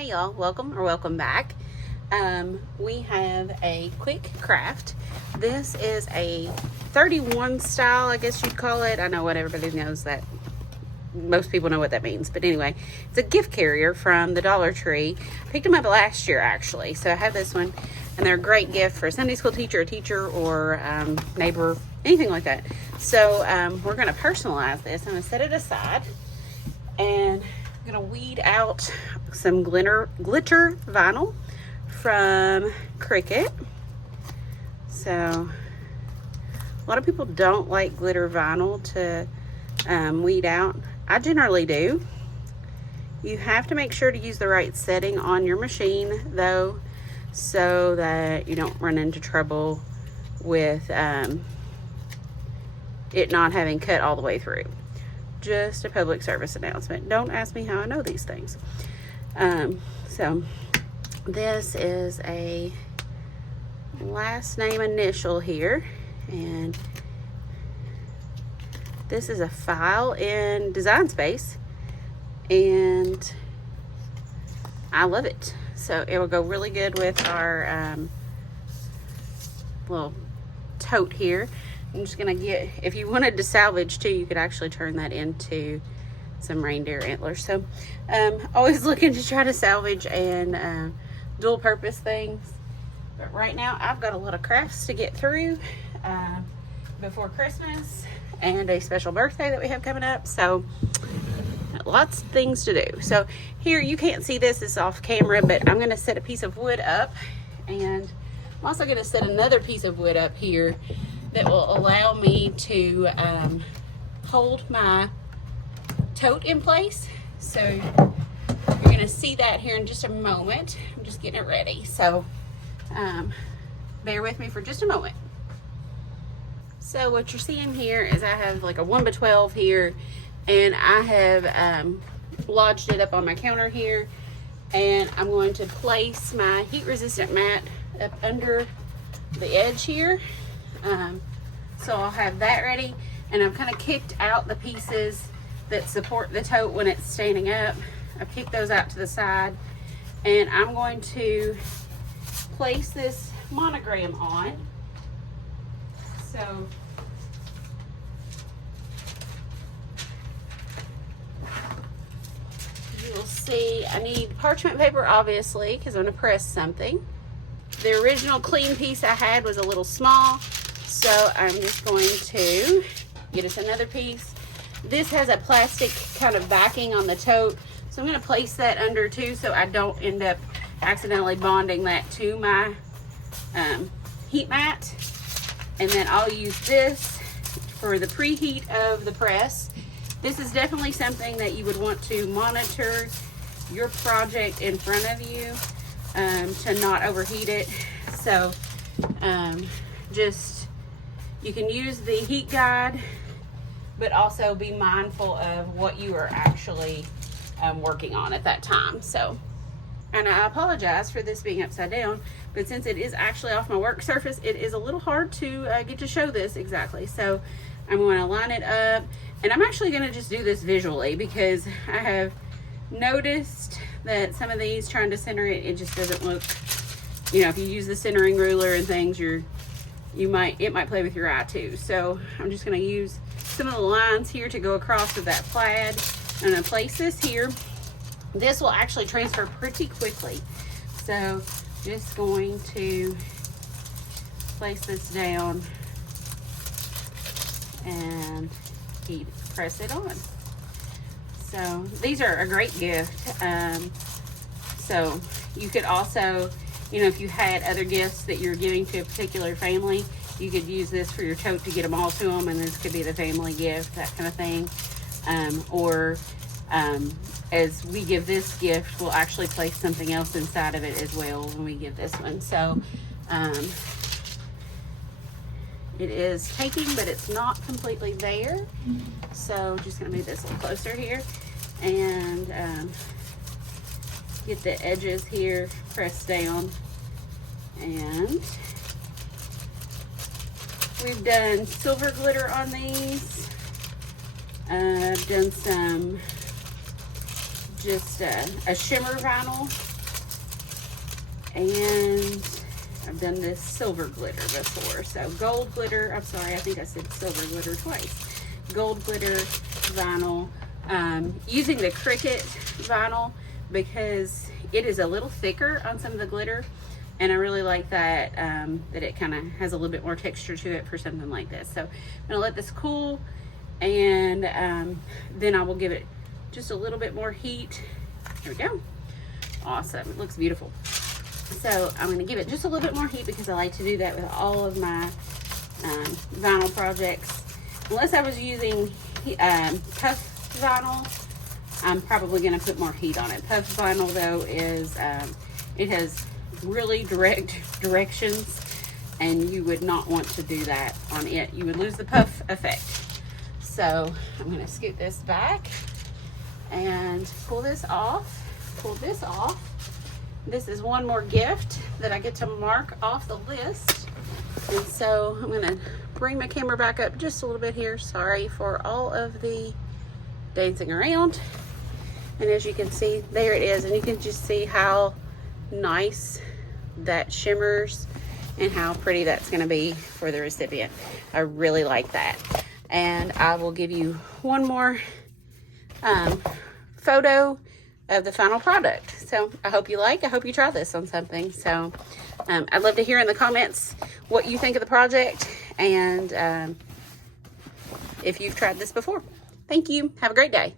Hey y'all, welcome back. We have a quick craft. This is a 31 style, I guess you'd call it. I know what everybody knows that. Most people know what that means. But anyway, it's a gift carrier from the Dollar Tree. Picked them up last year actually. So I have this one and they're a great gift for a Sunday school teacher, a teacher, or neighbor, anything like that. So we're gonna personalize this. I'm gonna set it aside and I'm gonna weed out some glitter vinyl from Cricut. So a lot of people don't like glitter vinyl to weed out. I generally do. You have to make sure to use the right setting on your machine though, so that you don't run into trouble with it not having cut all the way through. Just a public service announcement. Don't ask me how I know these things. So this is a last name initial here, and this is a file in Design Space, and I love it. So it will go really good with our little tote here. I'm just gonna get, if you wanted to salvage too, you could actually turn that into some reindeer antlers. So always looking to try to salvage and dual purpose things. But right now I've got a lot of crafts to get through before Christmas and a special birthday that we have coming up. So lots of things to do. So here, you can't see this, it's off camera, but I'm gonna set a piece of wood up, and I'm also gonna set another piece of wood up here that will allow me to hold my tote in place. So you're gonna see that here in just a moment. I'm just getting it ready. So bear with me for just a moment. So what you're seeing here is I have like a 1x12 here, and I have lodged it up on my counter here, and I'm going to place my heat resistant mat up under the edge here. So I'll have that ready, and I've kind of kicked out the pieces that support the tote when it's standing up. I've kicked those out to the side, and I'm going to place this monogram on. So you'll see I need parchment paper, obviously, because I'm going to press something. The original clean piece I had was a little small, so I'm just going to get us another piece. This has a plastic kind of backing on the tote, so I'm going to place that under too, so I don't end up accidentally bonding that to my heat mat. And then I'll use this for the preheat of the press. This is definitely something that you would want to monitor your project in front of you to not overheat it. So just, you can use the heat guide, but also be mindful of what you are actually working on at that time. So, and I apologize for this being upside down, but since it is actually off my work surface, it is a little hard to get to show this exactly. So I'm going to line it up, and I'm actually going to just do this visually, because I have noticed that some of these, trying to center it, it just doesn't look, you know, if you use the centering ruler and things, it might play with your eye too. So I'm just going to use some of the lines here to go across with that plaid. I'm going to place this here. This will actually transfer pretty quickly. So just going to place this down and press it on. So these are a great gift. So you could also, you know, if you had other gifts that you're giving to a particular family, you could use this for your tote to get them all to them, and this could be the family gift, that kind of thing. As we give this gift, we'll actually place something else inside of it as well when we give this one. So it is taking, but it's not completely there. So just gonna move this a little closer here, and get the edges here pressed down. And we've done silver glitter on these. I've done some just a shimmer vinyl And I've done this silver glitter before. So gold glitter, I'm sorry, I think I said silver glitter twice. Gold glitter vinyl. Using the Cricut vinyl because it is a little thicker on some of the glitter. And I really like that, that it kind of has a little bit more texture to it for something like this. So I'm gonna let this cool, and then I will give it just a little bit more heat. There we go. Awesome, it looks beautiful. So I'm gonna give it just a little bit more heat because I like to do that with all of my vinyl projects. Unless I was using puff vinyl, I'm probably gonna put more heat on it. Puff vinyl though is, it has really direct directions, and you would not want to do that on it. You would lose the puff effect. So I'm going to scoot this back and pull this off. Pull this off. This is one more gift that I get to mark off the list. And so I'm going to bring my camera back up just a little bit here. Sorry for all of the dancing around. And as you can see, there it is. And you can just see how nice that shimmers and how pretty that's going to be for the recipient. I really like that. And I will give you one more photo of the final product. So I hope you like, I hope you try this on something. So I'd love to hear in the comments what you think of the project, and if you've tried this before. Thank you. Have a great day.